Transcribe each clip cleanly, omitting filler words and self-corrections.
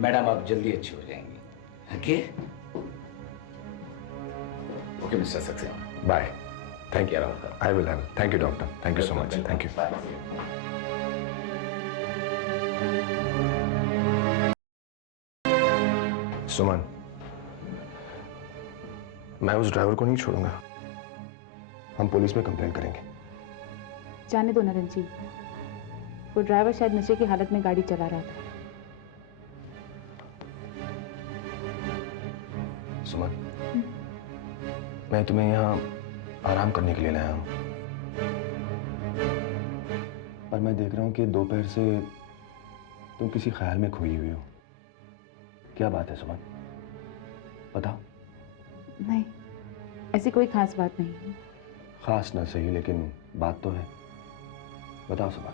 Madam आप जल्दी अच्छी हो जाएंगी। Okay okay mister Saxena, bye. Thank you. I will have. Thank you doctor, thank you so much. Thank you. Suman, मैं उस ड्राइवर को नहीं छोड़ूंगा। हम पुलिस में कंप्लेंट करेंगे। जाने दो नरेंद्र जी, वो ड्राइवर शायद नशे की हालत में गाड़ी चला रहा था। सुमन, मैं तुम्हें यहाँ आराम करने के लिए लाया हूं, और मैं देख रहा हूं कि दोपहर से तुम किसी ख्याल में खोई हुई हो। क्या बात है सुमन, बताओ। नहीं, ऐसी कोई खास बात नहीं है। खास ना सही, लेकिन बात तो है। बताओ सुमन।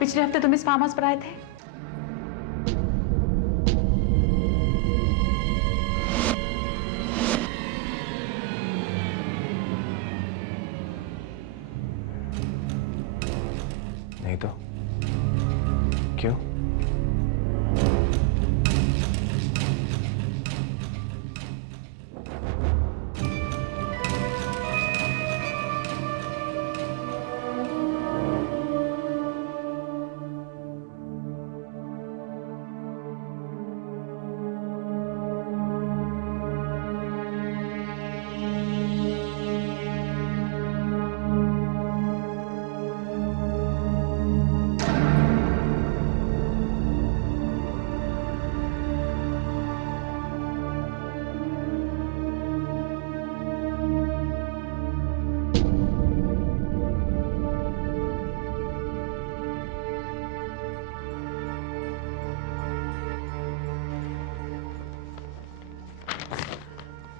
पिछले हफ्ते तुम इस फार्म हाउस पर आए थे। नहीं तो क्यों?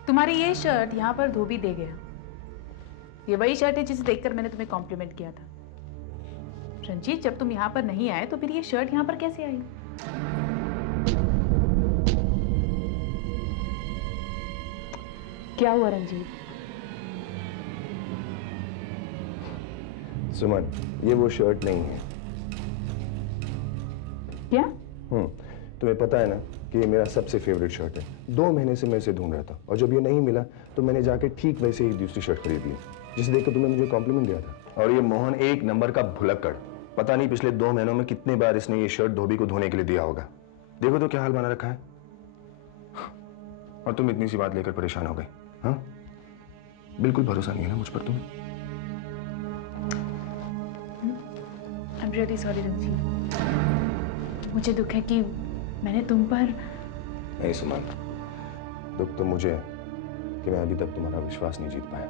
तुम्हारी ये शर्ट यहाँ पर धोबी दे गया। ये वही शर्ट है जिसे देखकर मैंने तुम्हें कॉम्प्लीमेंट किया था। रंजीत, जब तुम यहाँ पर नहीं आए तो फिर ये शर्ट यहाँ पर कैसे आई? क्या हुआ रंजीत? सुमन, ये वो शर्ट नहीं है। क्या? तुम्हें पता है ना कि ये मेरा सबसे फेवरेट शर्ट है। 2 महीने से मैं इसे ढूंढ रहा था, और जब ये नहीं मिला तो मैंने जाके ठीक वैसे ही दूसरी शर्ट खरीद ली, जिसे देखकर तुमने मुझे कॉम्प्लीमेंट दिया था। और ये मोहन एक नंबर का भुलक्कड़। पता नहीं पिछले 2 महीनों में कितने बार इसने ये शर्ट धोबी को धोने के लिए दिया होगा। देखो तो क्या हाल बना रखा है। और तुम इतनी सी बात लेकर परेशान हो गई। हाँ, बिल्कुल भरोसा नहीं है ना मुझ पर तुम्हें? I am really sorry Ranjit. मुझे दुख है कि मैंने तुम पर। नहीं सुमन, दुख तो मुझे है कि मैं अभी तक तुम्हारा विश्वास नहीं जीत पाया।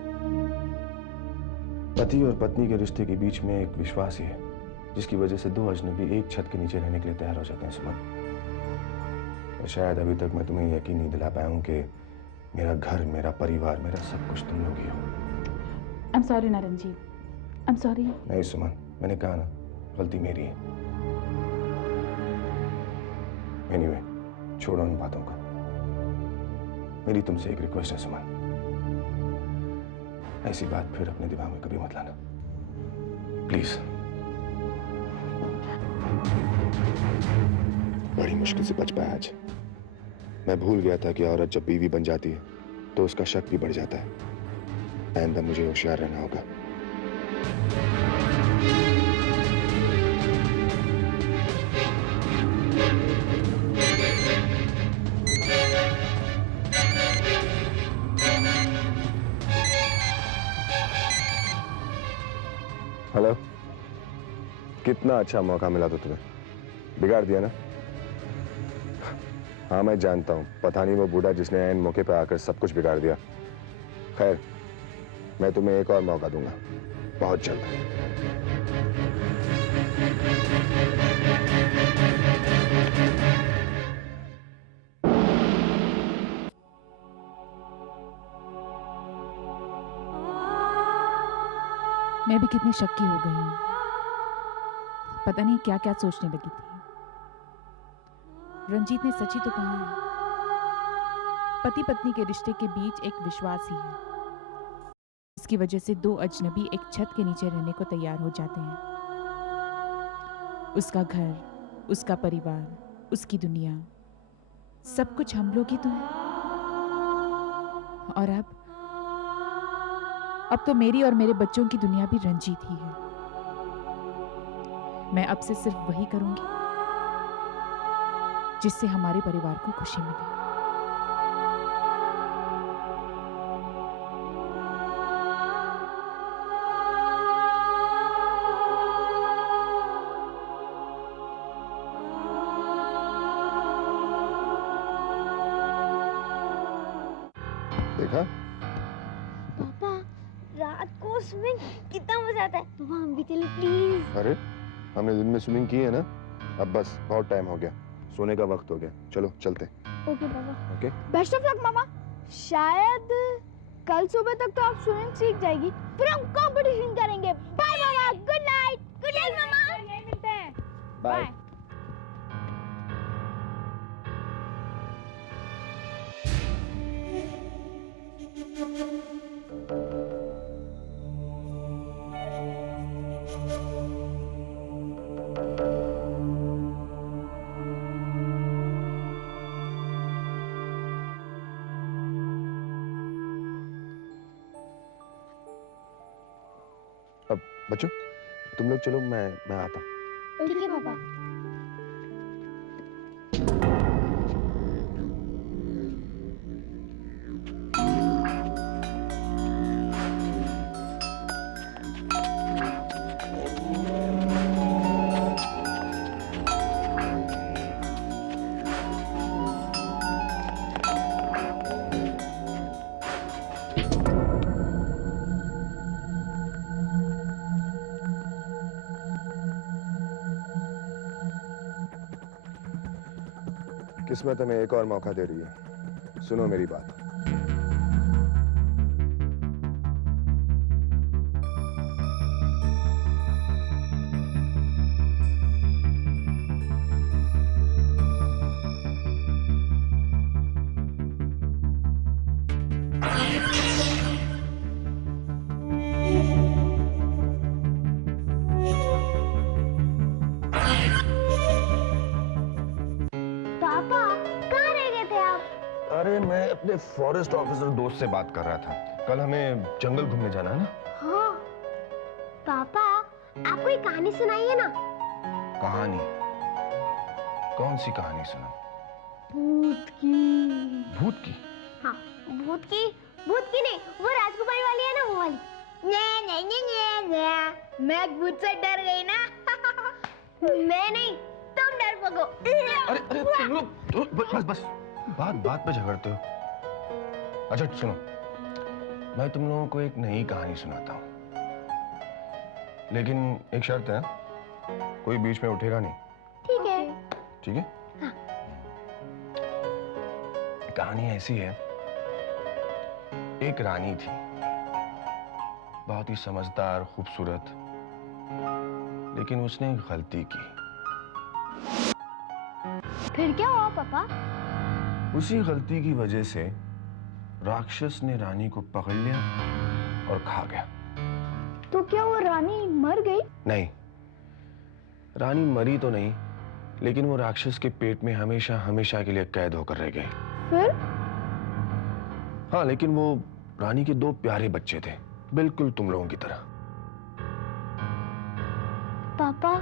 पति और पत्नी के रिश्ते के बीच में एक विश्वास ही है, जिसकी वजह से 2 अजनबी एक छत के नीचे रहने के लिए तैयार हो जाते हैं सुमन। और शायद अभी तक मैं तुम्हें यकीन नहीं दिला पाया हूं कि मेरा घर, मेरा परिवार, मेरा सब कुछ तुम लोग ही हो। I am sorry Narendra ji, I am sorry. नहीं सुमन, मैंने कहा ना, गलती मेरी है। एनीवे, छोड़ो उन बातों को। मेरी तुमसे एक रिक्वेस्ट है सुमन, ऐसी बात फिर अपने दिमाग में कभी मत लाना, प्लीज। बड़ी मुश्किल से बच पाया आज। मैं भूल गया था कि औरत जब बीवी बन जाती है तो उसका शक भी बढ़ जाता है। आइंदा मुझे होशियार रहना होगा। हेलो, कितना अच्छा मौका मिला तो तुम्हें बिगाड़ दिया ना। हाँ मैं जानता हूं, पता नहीं वो बूढ़ा जिसने ऐन मौके पर आकर सब कुछ बिगाड़ दिया। खैर, मैं तुम्हें एक और मौका दूंगा, बहुत जल्द। मैं भी कितनी शक्की हो गई हूँ। पता नहीं क्या क्या सोचने लगी थी। रंजीत ने सच ही तो कहा है, पति पत्नी के रिश्ते के बीच एक विश्वास ही है, इसकी वजह से 2 अजनबी एक छत के नीचे रहने को तैयार हो जाते हैं। उसका घर, उसका परिवार, उसकी दुनिया, सब कुछ हम लोग ही तो है। और अब तो मेरी और मेरे बच्चों की दुनिया भी रंजीत ही है। मैं अब से सिर्फ वही करूंगी जिससे हमारे परिवार को खुशी मिले। देखा? पापा, रात को स्विमिंग कितना मजा आता है। पापा हम भी चले प्लीज। अरे हमने दिन में स्विमिंग की है ना, अब बस बहुत टाइम हो गया, सोने का वक्त हो गया, चलो चलते। ओके पापा। ओके। बेस्ट ऑफ लक मामा। शायद कल सुबह तक तो आप स्विमिंग सीख जाएगी, फिर हम कंपटीशन करेंगे। बाय मामा, गुड नाइट। गुड नाइट मामा। यहीं मिलते हैं। बाय। अब बच्चों तुम लोग चलो, मैं आता हूँ। ठीक है पापा। किस्मत हमें एक और मौका दे रही है, सुनो मेरी बात। पापा कहाँ रह गए थे आप? अरे मैं अपने फॉरेस्ट ऑफिसर दोस्त से बात कर रहा था, कल हमें जंगल घूमने जाना है ना। हाँ पापा, आप कोई कहानी सुनाइए ना। कहानी? कौन सी कहानी सुना? भूत की। भूत की? हाँ भूत की। भूत की नहीं, वो राजकुमारी वाली है ना, वो वाली। नहीं नहीं नहीं नहीं, मैं भूत से डर गई ना। मैं नहीं, तुम डर पको। अरे अरे तुम लोग बस बस बात पे झगड़ते हो। अच्छा सुनो, मैं तुम लोगों को एक नई कहानी सुनाता हूँ, लेकिन एक शर्त है, कोई बीच में उठेगा नहीं। ठीक है। ठीक है? हाँ। कहानी ऐसी है, एक रानी थी, बहुत ही समझदार, खूबसूरत, लेकिन उसने एक गलती की। फिर क्या हुआ पापा? उसी गलती की वजह से राक्षस ने रानी को पकड़ लिया और खा गया। तो क्या वो रानी मर गई? नहीं, रानी मरी तो नहीं, लेकिन वो राक्षस के पेट में हमेशा हमेशा के लिए कैद होकर रह गई। फिर? हाँ, लेकिन वो रानी के 2 प्यारे बच्चे थे, बिल्कुल तुम लोगों की तरह। पापा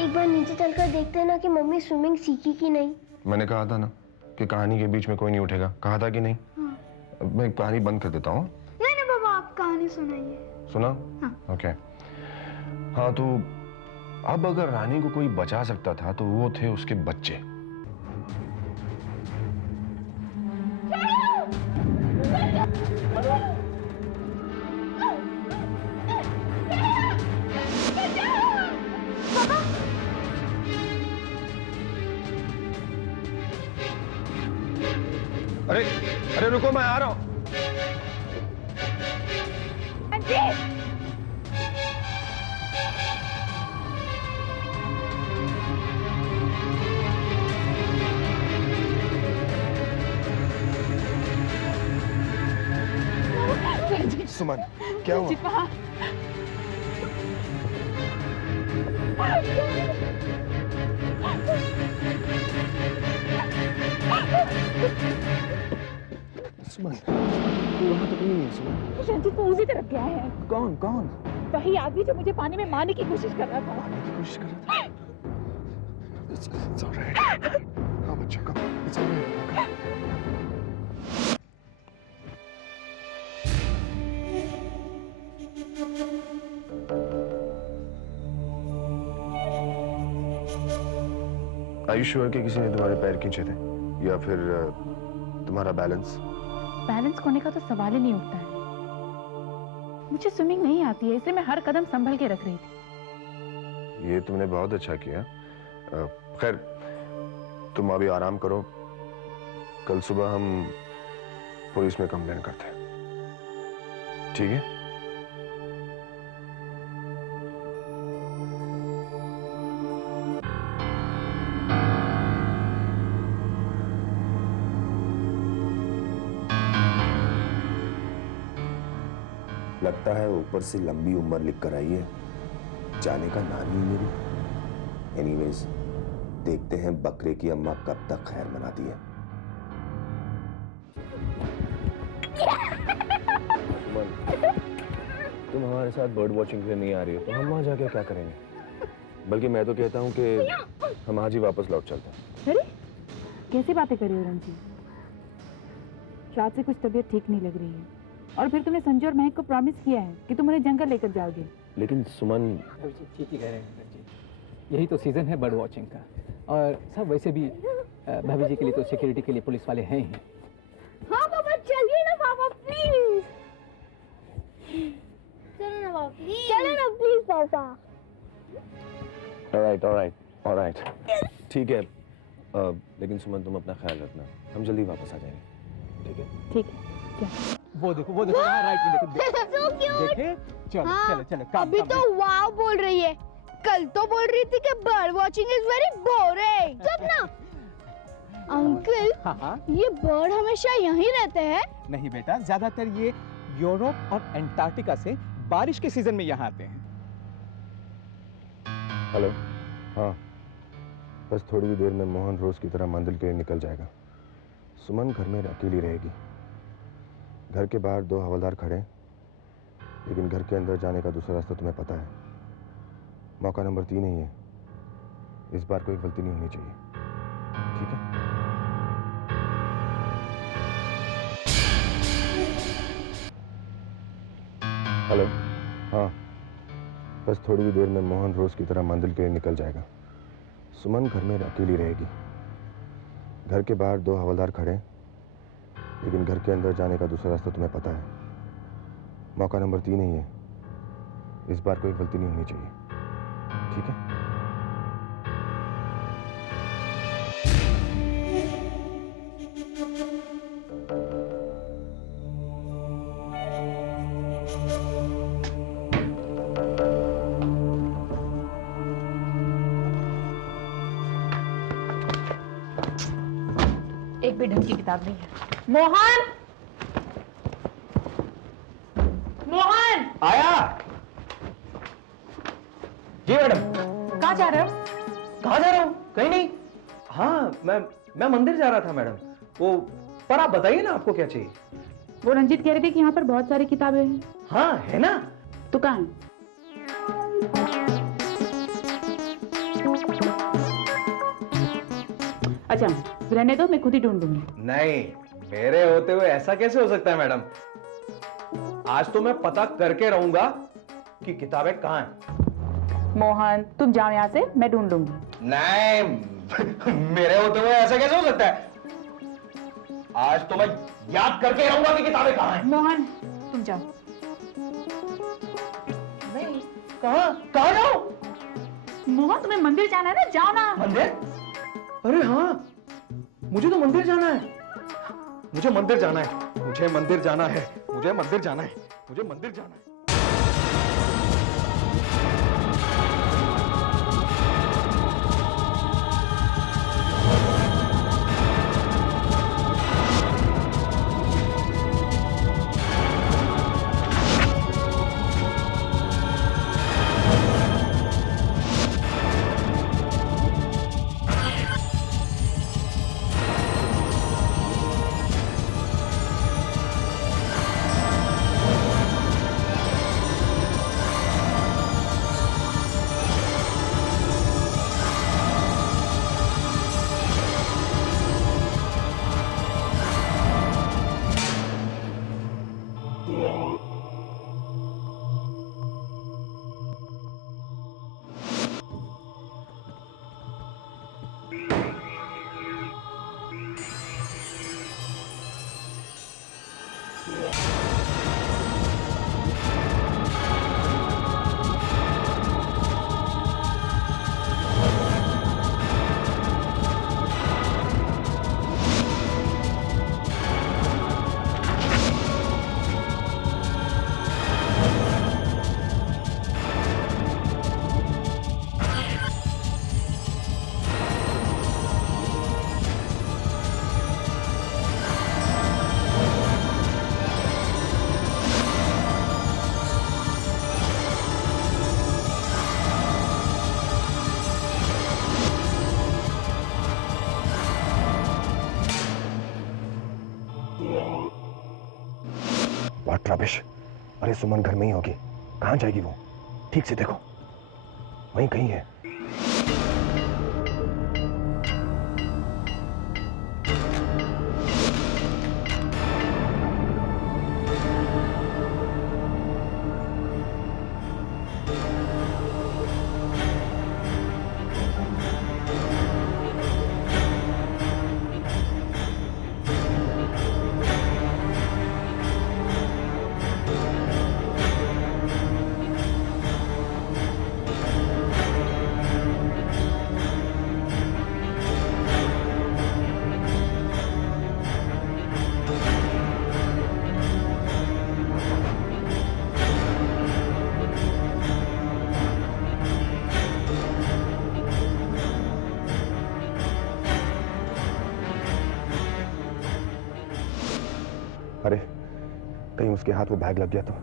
एक बार नीचे चलकर देखते हैं ना कि मम्मी स्विमिंग सीखी कि नहीं। मैंने कहा था ना कि कहानी के बीच में कोई नहीं उठेगा, कहा था कि नहीं? हाँ। अब मैं कहानी बंद कर देता हूँ। नहीं नहीं पापा, आप कहानी सुनाइए। सुना? हाँ। ओके। हाँ तो अब अगर रानी को कोई बचा सकता था तो वो थे उसके बच्चे। अरे अरे रुको, मैं आ रहा हूं। सुमन क्या हुआ? सुमन, वहाँ तो कहीं नहीं है सुमन। रंजीत वो उसी तरफ गया है। कौन कौन? वही आदमी जो मुझे पानी में मारने की कोशिश कर रहा था। मारने की कोशिश कर रहा था। It's all right. हाँ बच्चा, come. It's all right. Okay. Are you sure कि किसी ने तुम्हारे पैर खींचे थे या फिर तुम्हारा बैलेंस? बैलेंस खोने का तो सवाल ही नहीं उठता है। मुझे स्विमिंग नहीं आती है, इसलिए मैं हर कदम संभल के रख रही थी। ये तुमने बहुत अच्छा किया। खैर तुम अभी आराम करो, कल सुबह हम पुलिस में कंप्लेन करते हैं, ठीक है? लगता है ऊपर से लंबी उम्र लिख कर आई है, जाने का नाम ही मेरी। एनीवेज, देखते हैं बकरे की अम्मा कब तक खैर मनाती है। तुम हमारे साथ बर्ड वॉचिंग के लिए नहीं आ रही हो तो हम वहाँ जाके क्या करेंगे? बल्कि मैं तो कहता हूँ कि हम आज ही वापस लौट चलते हैं। अरे कैसी बातें कर रही हो रंजीत? रात से कुछ तबीयत ठीक नहीं लग रही है, और फिर तुमने संजय और महक को प्रॉमिस किया है कि तुम उन्हें जंगल लेकर जाओगे। लेकिन सुमन, ठीक ही कह रहे हैं जी, यही तो सीजन है बर्ड वॉचिंग का। और सब वैसे भी भाभी जी के लिए तो सिक्योरिटी के लिए पुलिस वाले हैं ही। हाँ पापा, चलिए ना पापा प्लीज। चलो ना पापा प्लीज। चलो ना प्लीज पापा। all right. ठीक है, लेकिन सुमन तुम अपना ख्याल रखना, हम जल्दी वापस आ जाएंगे, ठीक है? ठीक है। वो देखो वहाँ राइट में देखो। So cute। देखे? चलो हाँ, चलो अभी तो वाव बोल रही है, कल तो बोल रही थी कि bird watching is very boring. चुप ना। अंकल, हाँ ये बर्ड हमेशा यहीं रहते हैं? नहीं बेटा, ज्यादातर ये यूरोप और अंटार्कटिका से बारिश के सीजन में यहाँ आते हैं। हेलो, हाँ, बस थोड़ी ही देर में मोहन रोज की तरह मंदिर के लिए निकल जाएगा। सुमन घर में अकेली रहेगी। घर के बाहर 2 हवलदार खड़े, लेकिन घर के अंदर जाने का दूसरा रास्ता तुम्हें पता है। मौका नंबर 3 ही है, इस बार कोई गलती नहीं होनी चाहिए, ठीक है? हेलो, हाँ, बस थोड़ी ही देर में मोहन रोज की तरह मंदिर के लिए निकल जाएगा। सुमन घर में अकेली रहेगी। घर के बाहर 2 हवलदार खड़े, लेकिन घर के अंदर जाने का दूसरा रास्ता तुम्हें पता है। मौका नंबर 3 ही है, इस बार कोई गलती नहीं होनी चाहिए, ठीक है? एक भी ढंग की किताब नहीं है। मोहन, मोहन, आया जी मैडम। कहाँ जा रहे हो? कहाँ जा रहा हूँ? कहीं नहीं। हाँ, मैं मंदिर जा रहा था मैडम। वो पर आप बताइए ना, आपको क्या चाहिए? वो रंजीत कह रहे थे कि यहाँ पर बहुत सारी किताबें हैं। हाँ है ना। तो कहाँ है? अच्छा रहने दो, मैं खुद ही ढूंढ दूंगी। नहीं, मेरे होते हुए ऐसा कैसे हो सकता है मैडम? आज तो मैं पता करके रहूंगा कि किताबें कहाँ हैं। मोहन तुम जाओ यहाँ से, मैं ढूंढ लूंगी। नहीं, मेरे होते हुए ऐसा कैसे हो सकता है? आज तो मैं याद करके रहूंगा कि किताबें कहाँ हैं। मोहन तुम जाओ। नहीं, कहाँ जाओ? मोहन तुम्हें मंदिर जाना है ना, जाओ ना। मंदिर? अरे हाँ, मुझे तो मंदिर जाना है। मुझे मंदिर जाना है, मुझे मंदिर जाना है, मुझे मंदिर जाना है, मुझे मंदिर जाना है। What rubbish. अरे सुमन घर में ही होगी, कहाँ जाएगी वो? ठीक से देखो, वहीं कहीं है। अरे कहीं उसके हाथ वो बैग लग गया तो।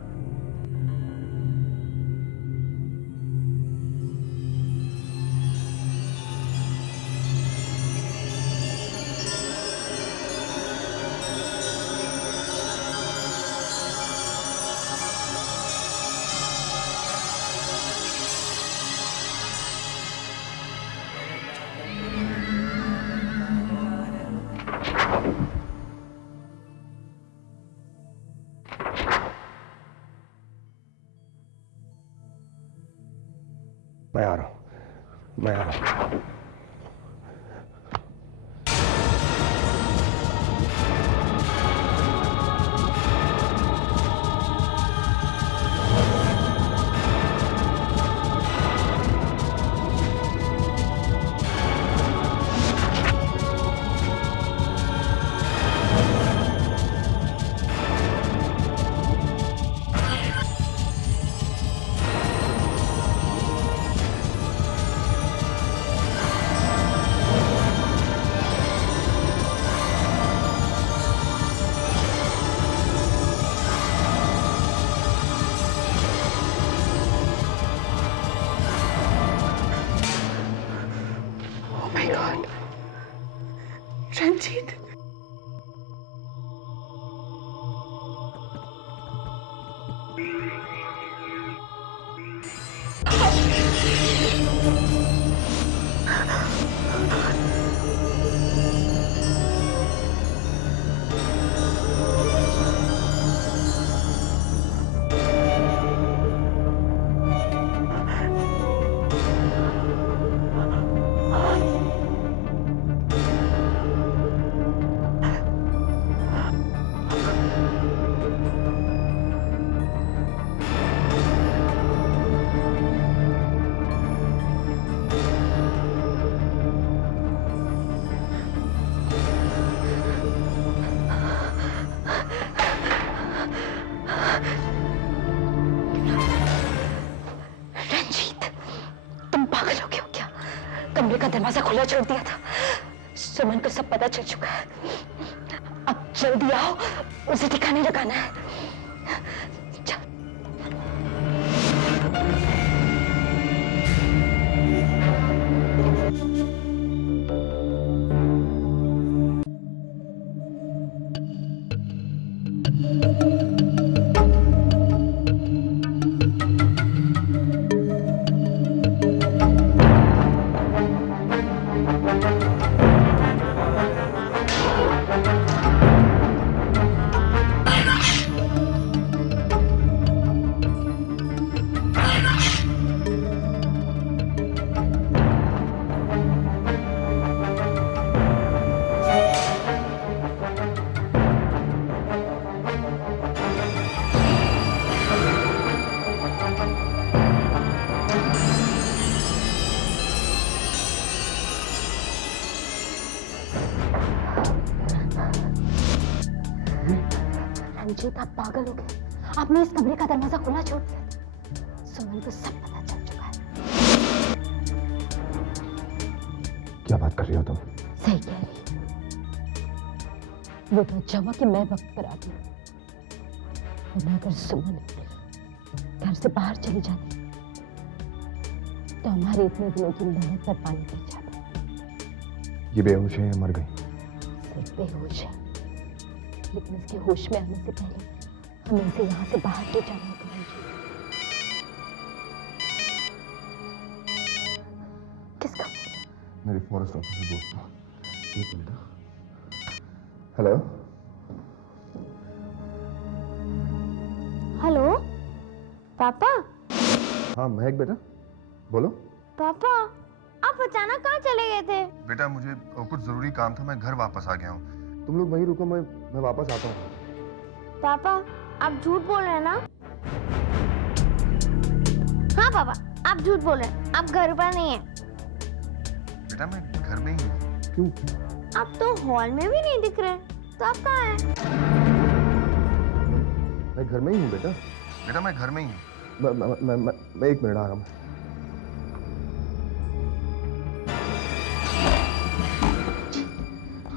मैं आ रहा हूं, मैं आ रहा हूं। रंजीत, तुम पागल हो गए हो क्या? कमरे का दरवाजा खुला छोड़ दिया था। सुमन को सब पता चल चुका है। अब जल्दी आओ, उसे ठिकाने लगाना है। रंजीत, आप पागल हो गए। आपने इस कमरे का दरवाजा खुला छोड़ दिया। सुमन को सब पता चल चुका है। क्या बात कर रही हो तुम? सही कह रही है। वो तो अच्छा हुआ कि मैं वक्त पर आ गई, वरना अगर सुमन घर से बाहर चली जाती तो हमारे इतने दिनों की मेहनत पर पानी फिर जाता। ये बेहोश है या मर गई? सिर्फ बेहोश है, लेकिन इसके होश में आने से पहले हमें इसे यहाँ से बाहर ले जाना होगा। किसका? मेरे फॉरेस्ट ऑफिसर दोस्त का। एक मिनट। हेलो हेलो पापा। हाँ महक बेटा, बोलो। पापा आप अचानक कहाँ चले गए थे? बेटा मुझे कुछ जरूरी काम था, मैं घर वापस आ गया हूँ। तुम लोग वहीं रुको, मैं वापस आता हूँ। पापा आप झूठ बोल रहे हैं ना? हाँ पापा आप झूठ बोल रहे हैं, आप घर पर नहीं हैं। बेटा मैं घर में ही हूँ। क्यों? आप तो हॉल में भी नहीं दिख रहे, तो आप कहाँ हैं? मैं घर में ही हूँ बेटा। बेटा मैं घर में ही हूँ। मैं एक मिनट आ रहा हूँ।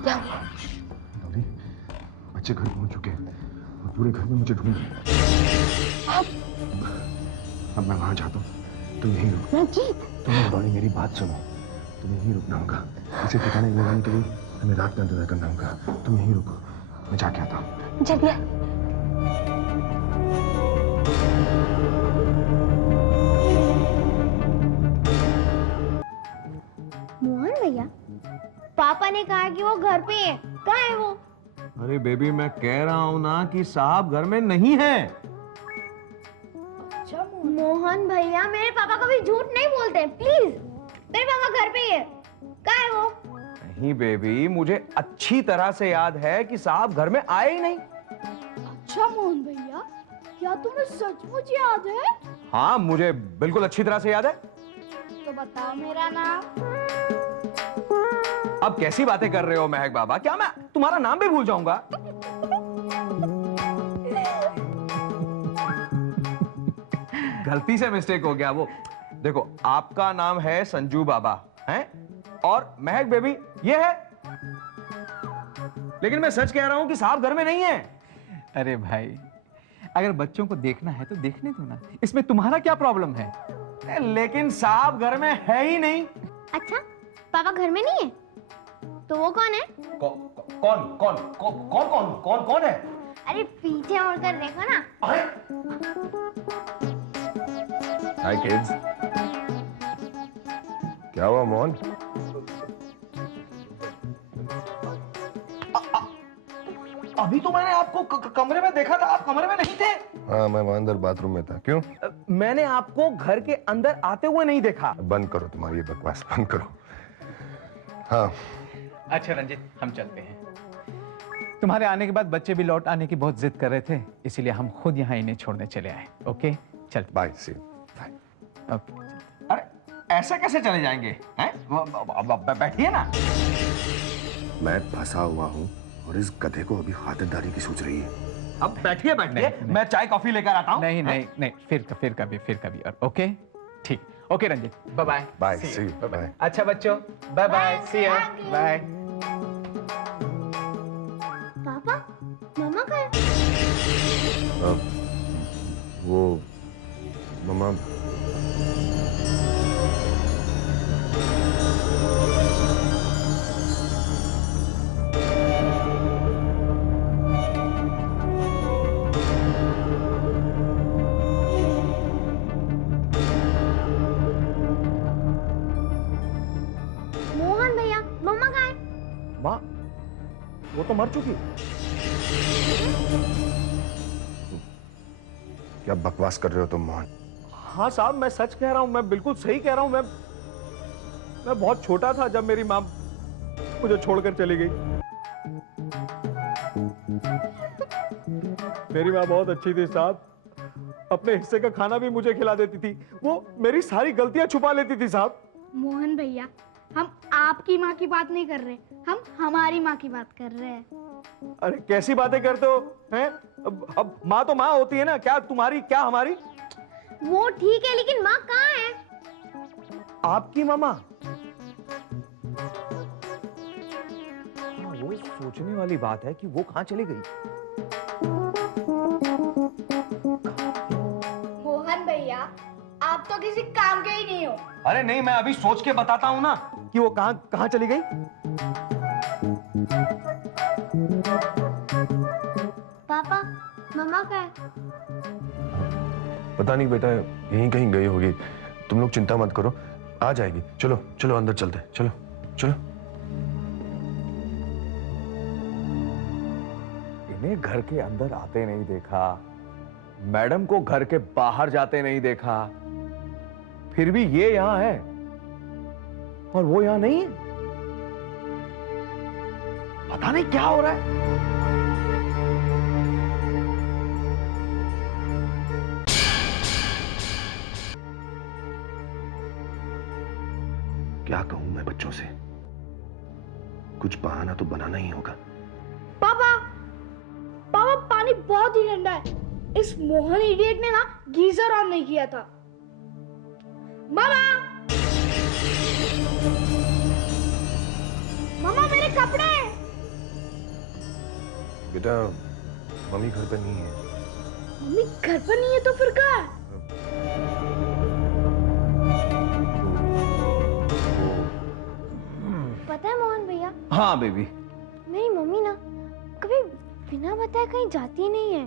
क्या हुआ? डॉली, बच्चे घर पहुंच चुके हैं और पूरे घर में मुझे ढूंढ रहे हैं। अब मैं वहां जाता हूँ, तुम यहीं रुको। रंजीत, तुम डॉली मेरी बात सुनो, तुम यहीं रुकना होगा। इसे ठिकाने लगाने के लिए हमें रात का इंतजार करना होगा। तुम यहीं रुको, मैं जाके आता हूँ। जल्दी आ। मोहन भैया पापा ने कहा कि वो घर पे है, कहाँ है वो? अरे बेबी मैं कह रहा हूँ ना कि साहब घर में नहीं है। मोहन भैया मेरे पापा कभी झूठ नहीं बोलते, प्लीज। मेरे पापा घर पे ही है, कहाँ है वो? नहीं बेबी, मुझे अच्छी तरह से याद है कि साहब घर में आए ही नहीं। अच्छा मोहन भैया, क्या तुम्हें सचमुच याद है? हाँ मुझे बिल्कुल अच्छी तरह से याद है। तो बताओ मेरा नाम। अब कैसी बातें कर रहे हो महक बाबा, क्या मैं तुम्हारा नाम भी भूल जाऊंगा? गलती से मिस्टेक हो गया वो। देखो आपका नाम है संजू बाबा हैं और महक बेबी ये है, लेकिन मैं सच कह रहा हूं कि साहब घर में नहीं है। अरे भाई, अगर बच्चों को देखना है तो देखने दो ना, इसमें तुम्हारा क्या प्रॉब्लम है? लेकिन साहब घर में है ही नहीं। अच्छा पापा घर में नहीं है, तो वो कौन है? कौन कौन कौन कौन कौन कौन कौन है? अरे पीछे मुड़कर देखो ना। हाय किड्स। क्या हुआ मोहन? अभी तो मैंने आपको कमरे में देखा था, आप कमरे में नहीं थे। हाँ मैं वहां अंदर बाथरूम में था। क्यों? मैंने आपको घर के अंदर आते हुए नहीं देखा। बंद करो तुम्हारी ये बकवास, बंद करो। हाँ अच्छा रंजीत, हम चलते हैं। तुम्हारे आने के बाद बच्चे भी लौट आने की बहुत जिद कर रहे थे, इसीलिए हम खुद यहाँ इन्हें छोड़ने चले आए। ओके चल बाय, सी ओके। अरे ऐसा कैसे चले जाएंगे हैं? बैठिए ना। मैं फंसा हुआ हूँ और इस गधे को अभी खातिरदारी की सोच रही है। अब बैठिए बैठिए, नहीं। मैं चाय कॉफी लेकर आता हूँ। नहीं नहीं नहीं, फिर कभी और। ओके ठीक, okay Ranjit, bye bye. Bye, see you, bye. अच्छा बच्चों, bye bye, see you, bye. पापा मम्मा कहाँ है? वो मम्मा मोहन भैया मम्मा कहाँ है? माँ वो तो मर चुकी। क्या बकवास कर रहे हो तुम मोहन? हाँ साहब मैं सच कह रहा हूँ, मैं बिल्कुल सही कह रहा हूँ। मैं बहुत छोटा था जब मेरी माँ मुझे छोड़कर चली गई। मेरी माँ बहुत अच्छी थी साहब, अपने हिस्से का खाना भी मुझे खिला देती थी। वो मेरी सारी गलतियां छुपा लेती थी साहब। मोहन भैया हम आपकी माँ की बात नहीं कर रहे, हम हमारी माँ की बात कर रहे हैं। अरे कैसी बातें करते हो हैं? अब माँ तो माँ होती है ना, क्या तुम्हारी क्या हमारी? वो ठीक है, लेकिन माँ कहाँ है? आपकी मामा? हाँ, वो सोचने वाली बात है कि वो कहाँ चली गई। मोहन भैया, आप तो किसी काम के ही नहीं हो। अरे नहीं, मैं अभी सोच के बताता हूँ ना कि वो कहाँ कहाँ चली गई। पापा, मम्मा कहाँ है? पता नहीं बेटा, यहीं कहीं गई होगी। तुम लोग चिंता मत करो, आ जाएगी। चलो चलो अंदर चलते हैं, चलो चलो। इन्हें घर के अंदर आते नहीं देखा, मैडम को घर के बाहर जाते नहीं देखा, फिर भी ये यहां है और वो यहां नहीं है। पता नहीं क्या हो रहा है। क्या कहूं मैं बच्चों से? कुछ बहाना तो बनाना ही होगा। पापा, पापा पानी बहुत ही ठंडा है। इस मोहन इडियट ने ना गीजर ऑन नहीं किया था। मामा, मामा मेरे कपड़े। बेटा मम्मी घर पर नहीं है। मम्मी घर पर नहीं है तो फिर कहाँ है? पता है मोहन भैया, हाँ बेबी, मेरी मम्मी ना कभी बिना बताए कहीं जाती नहीं है।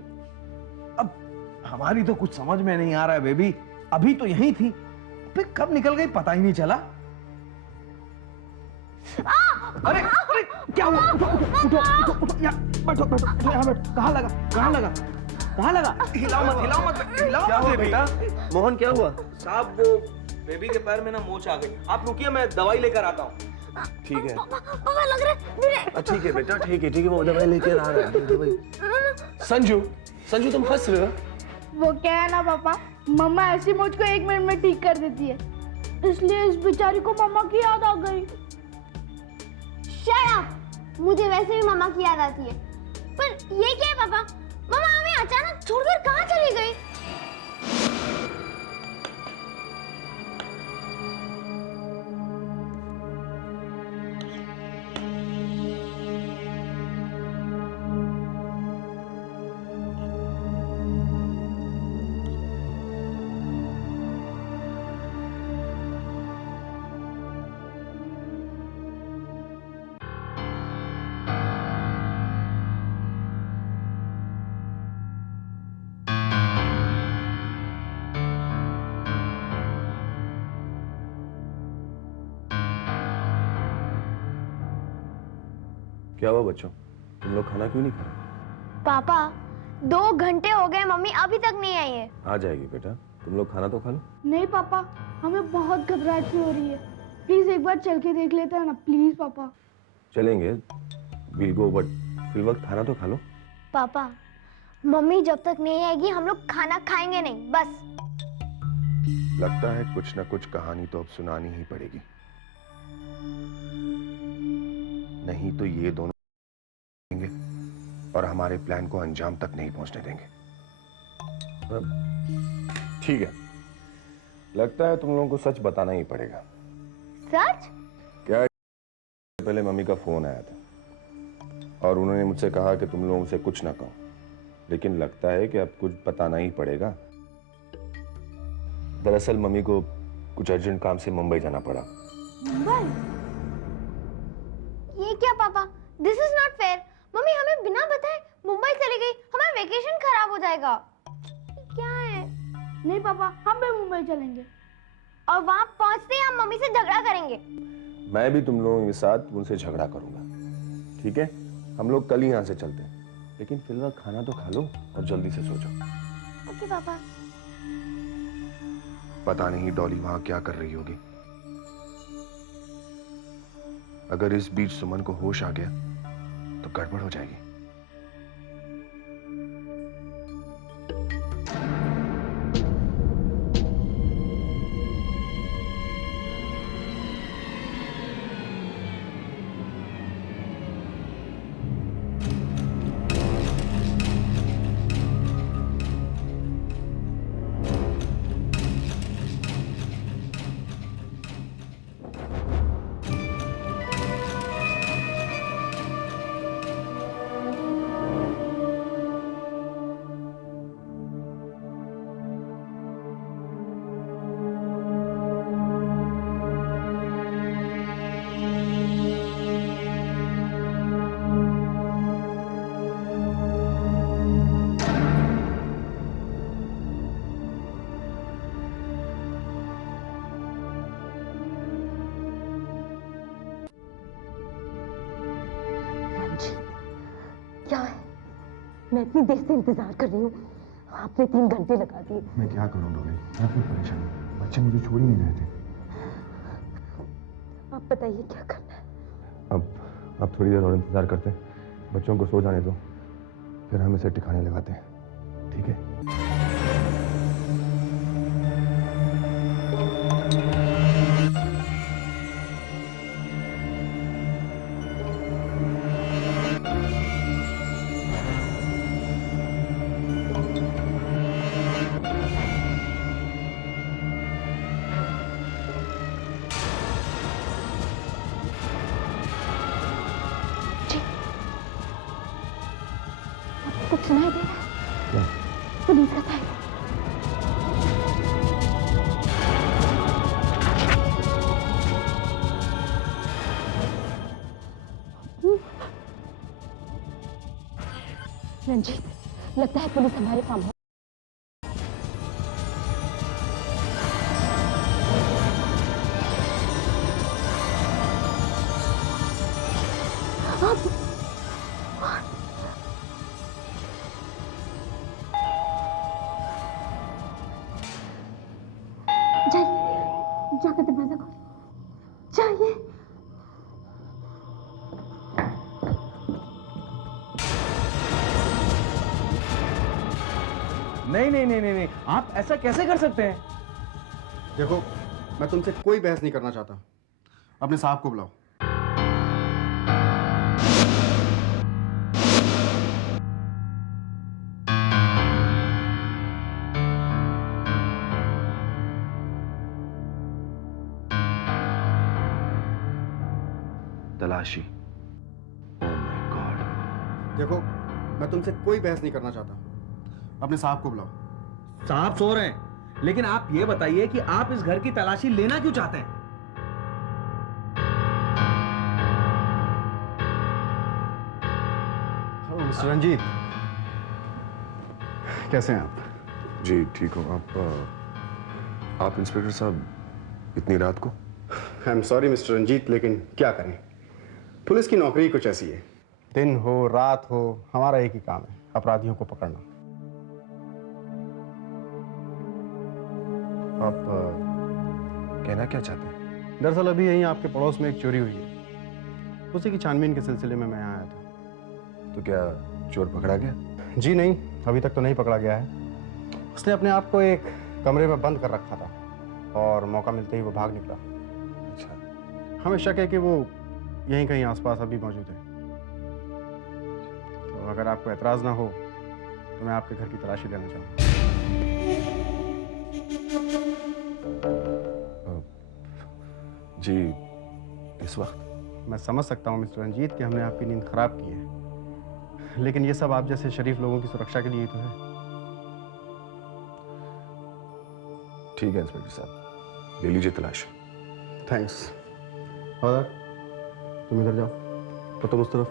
अब हमारी तो कुछ समझ में नहीं आ रहा है बेबी। अभी तो यहीं थी, फिर कब निकल गई पता ही नहीं चला। अरे अरे क्या हुआ? उठो उठो उठो उठो उठो, यहाँ बैठो बैठो, यहाँ बैठो। कहाँ लगा? कहाँ लगा? कहाँ लगा? हिलाओ मत, हिलाओ मत, हिलाओ क्या मत हुआ बेबी। बेटा? मोहन क्या हुआ? साहब वो बेबी के पैर में ना मोच आ गई। आप रुकिए, मैं दवाई लेकर आता हूँ। ठीक है, पापा लग रहा है ठीक है बेटा, ठीक है, वो दवाई लेके आ रहा है। दवाई। संजू, संजू तुम हंस रहे हो? वो क्या है ना पापा, मम्मा ऐसी मुझ को 1 मिनट में ठीक कर देती है, इसलिए इस बेचारी को मम्मा की याद आ गई। Shut up! मुझे वैसे भी मम्मा की याद आती है, पर ये क्या है पापा? मम्मा हमें अचानक छोड़कर कहाँ चली गई? क्या हुआ बच्चों, तुम लोग खाना क्यों नहीं खा रहे? पापा 2 घंटे हो गए, मम्मी अभी तक नहीं आई है। आ जाएगी बेटा, तुम लोग खाना तो खा लो। नहीं पापा, हमें बहुत घबराहट सी हो रही है। प्लीज एक बार चल के देख लेते हैं ना, प्लीज पापा। चलेंगे, विल गो, बट फिर वक्त खाना तो खा लो। पापा, मम्मी जब तक नहीं आएगी हम लोग खाना खाएंगे नहीं, बस। लगता है कुछ ना कुछ कहानी तो अब सुनानी ही पड़ेगी, नहीं तो ये दोनों देंगे और हमारे प्लान को अंजाम तक नहीं पहुंचने देंगे। ठीक है, लगता है तुम लोगों को सच बताना ही पड़ेगा। सच? क्या है, पहले मम्मी का फोन आया था और उन्होंने मुझसे कहा कि तुम लोगों से कुछ ना कहो, लेकिन लगता है कि अब कुछ बताना ही पड़ेगा। दरअसल मम्मी को कुछ अर्जेंट काम से मुंबई जाना पड़ा। मुंबई? ये क्या पापा? This is not fair. Mummy हमें बिना बताए मुंबई चली गई, हमारा वेकेशन खराब हो जाएगा। क्या है? नहीं पापा, हम भी मुंबई चलेंगे और वहां पहुंचते ही हम मम्मी से झगड़ा करेंगे। मैं भी तुम लोगों के साथ उनसे झगड़ा करूंगा, ठीक है? हम लोग कल ही यहाँ से चलते हैं, लेकिन फिलहाल खाना तो खा लो और जल्दी से सो जाओ। ओके पापा। पता नहीं डॉली वहां क्या कर रही होगी। अगर इस बीच सुमन को होश आ गया तो गड़बड़ हो जाएगी। मैं इतनी देर से इंतजार कर रही हूँ, आपने 3 घंटे लगा दिए। मैं क्या करूं डॉली, आप भी परेशान हो। बच्चे मुझे छोड़ ही नहीं रहे थे। आप बताइए क्या करना है? अब थोड़ी देर और इंतजार करते हैं, बच्चों को सो जाने दो, फिर हम इसे ठिकाने लगाते हैं, ठीक है? कुछ सुनाई दे रहा है? क्या? पुलिस का साइन। रंजीत, लगता है पुलिस हमारे फार्म हाउस। जाइए, जाकर दरवाजा खोलो, जाइए। नहीं नहीं नहीं नहीं नहीं, आप ऐसा कैसे कर सकते हैं? देखो, मैं तुमसे कोई बहस नहीं करना चाहता। अपने साहब को बुलाओ। तलाशी। Oh my God. देखो, मैं तुमसे कोई बहस नहीं करना चाहता। अपने साहब को बुलाओ। साहब सो रहे हैं, लेकिन आप ये बताइए कि आप इस घर की तलाशी लेना क्यों चाहते हैं? मिस्टर रंजीत, कैसे हैं आप? जी ठीक हूँ। आप इंस्पेक्टर साहब इतनी रात को? I am sorry mister Ranjit, लेकिन क्या करें, पुलिस की नौकरी कुछ ऐसी है। दिन हो रात हो, हमारा एक ही काम है, अपराधियों को पकड़ना। आप कहना क्या चाहते हैं? दरअसल अभी यहीं आपके पड़ोस में एक चोरी हुई है, उसी की छानबीन के सिलसिले में मैं यहाँ आया था। तो क्या चोर पकड़ा गया? जी नहीं, अभी तक तो नहीं पकड़ा गया है। उसने अपने आप को एक कमरे में बंद कर रखा था और मौका मिलते ही वो भाग निकला। अच्छा, हमें शक है कि वो यहीं कहीं आसपास अभी मौजूद है। तो अगर आपको एतराज ना हो तो मैं आपके घर की तलाशी लेना चाहूँगा। जी इस वक्त? मैं समझ सकता हूँ मिस्टर रंजीत कि हमने आपकी नींद खराब की है, लेकिन ये सब आप जैसे शरीफ लोगों की सुरक्षा के लिए ही तो है। ठीक है इंस्पेक्टर साहब, ले लीजिए तलाशी। थैंक्स। और तुम इधर जाओ और तुम उस तरफ।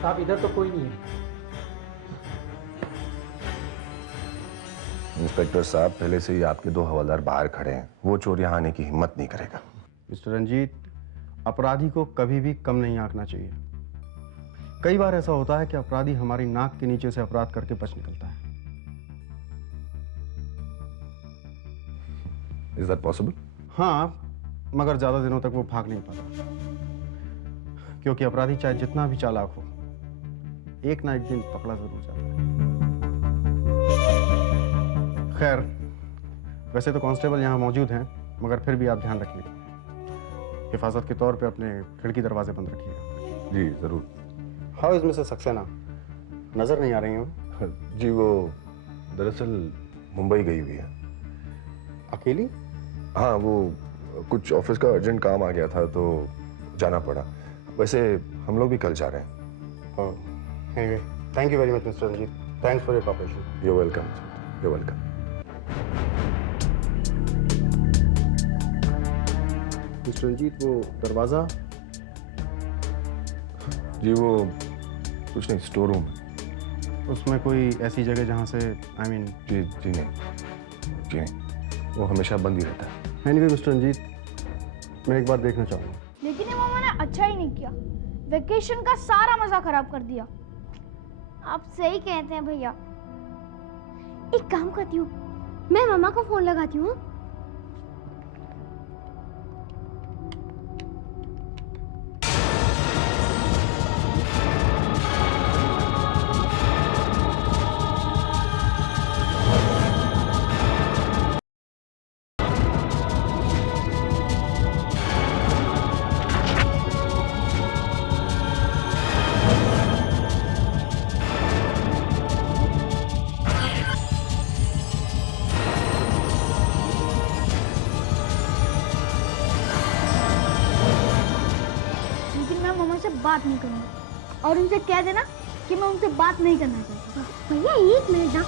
साहब इधर तो कोई नहीं है। इंस्पेक्टर साहब, पहले से ही आपके 2 हवलदार बाहर खड़े हैं, वो चोर यहाँ आने की हिम्मत नहीं करेगा। मिस्टर रंजीत, अपराधी को कभी भी कम नहीं आंकना चाहिए। कई बार ऐसा होता है कि अपराधी हमारी नाक के नीचे से अपराध करके बच निकलता है। Is that possible? हाँ, मगर ज्यादा दिनों तक वो भाग नहीं पाता, क्योंकि अपराधी चाहे जितना भी चालाक हो, एक ना एक दिन पकड़ा जरूर जाता है। खैर, वैसे तो कांस्टेबल यहाँ मौजूद हैं, मगर फिर भी आप ध्यान रखिएगा, हिफाजत के तौर पे अपने खिड़की दरवाजे बंद रखिएगा। जी जरूर। How is Mrs Saxena? नजर नहीं आ रही हूँ। जी वो दरअसल मुंबई गई हुई है। अकेली? हाँ, वो कुछ ऑफिस का अर्जेंट काम आ गया था तो जाना पड़ा। वैसे हम लोग भी कल जा रहे हैं। Anyway, thank you very much mister Ranjit, thanks for your cooperation. You welcome, you welcome. Mister Ranjit, वो दरवाजा? जी वो कुछ नहीं, स्टोर रूम। उसमें कोई ऐसी जगह जहाँ से आई मीन जी जी नहीं, जी नहीं, वो हमेशा बंद ही रहता है। एनीवे मिस्टर रंजीत, मैं एक बार देखना चाहूँगा। लेकिन ये मामा ने अच्छा ही नहीं किया, वेकेशन का सारा मजा खराब कर दिया। आप सही कहते हैं भैया। एक काम करती हूँ, मैं मामा को फोन लगाती हूँ। बात नहीं करूंगा और उनसे कह देना कि मैं उनसे बात नहीं करना चाहता। भैया एक मिनट ना।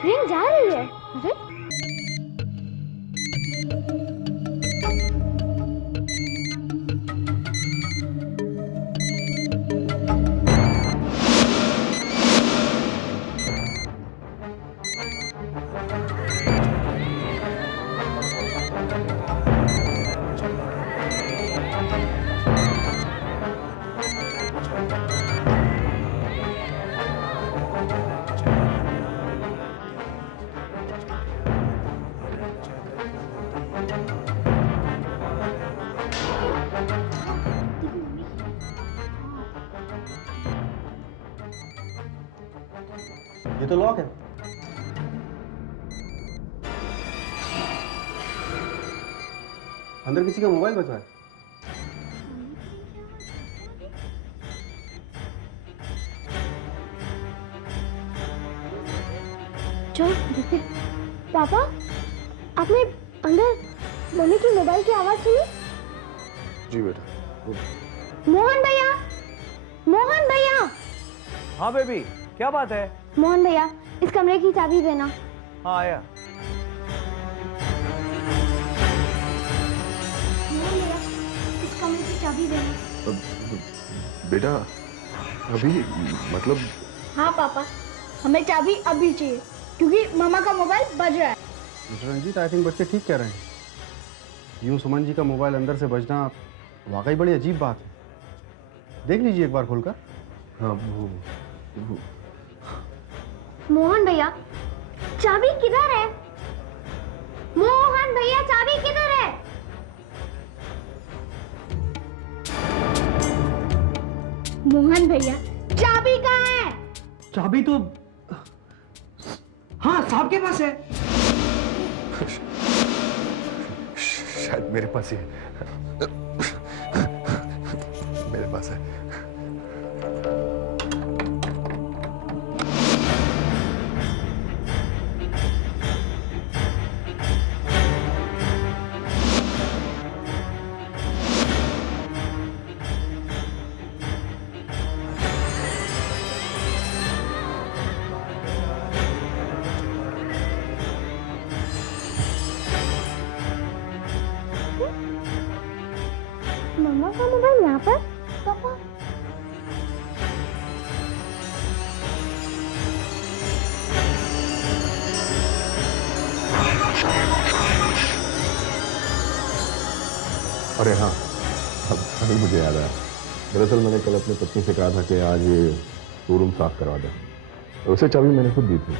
ट्रेन जा रही है। अरे ये तो लॉक है। अंदर किसी का मोबाइल बचा है। चलो देखते। पापा, आपने अंदर मम्मी की मोबाइल की आवाज सुनी? जी बेटा। मोहन भैया, मोहन भैया। हाँ बेबी, क्या बात है? मोहन भैया, इस कमरे की चाबी देना। हाँ आया। मोहन भैया, इस कमरे की चाबी देना। बेटा अभी मतलब? हाँ पापा, हमें चाबी अभी चाहिए क्योंकि मामा का मोबाइल बज रहा है। मिस्टर रंजीत, आई थिंक बच्चे ठीक कह रहे हैं। यूं सुमन जी का मोबाइल अंदर से बजना वाकई बड़ी अजीब बात है। देख लीजिए एक बार खोलकर। हाँ वो मोहन भैया, चाबी किधर है? मोहन भैया, चाबी किधर है? मोहन भैया, चाबी कहाँ है? चाबी तो हाँ साहब के पास है। शायद मेरे पास ही है। मेरे पास है। मामा का मोबाइल यहाँ पर? पापा, अरे हाँ, अभी मुझे याद आया। दरअसल मैंने कल अपनी पत्नी से कहा था कि आज ये शोरूम साफ करवा दें, और उसे चाबी मैंने खुद दी थी।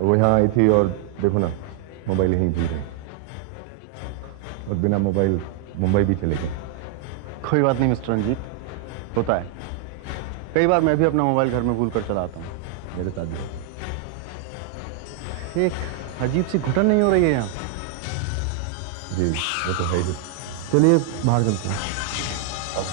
वो यहाँ आई थी और देखो ना, मोबाइल यहीं भूल गई, और बिना मोबाइल मुंबई भी चले गए। कोई बात नहीं मिस्टर रंजीत, होता है। कई बार मैं भी अपना मोबाइल घर में भूल कर चला आता हूँ। मेरे साथ भी। एक अजीब सी घुटन नहीं हो रही है यहाँ। जी वो तो है ही। चलिए बाहर चलते हैं। अब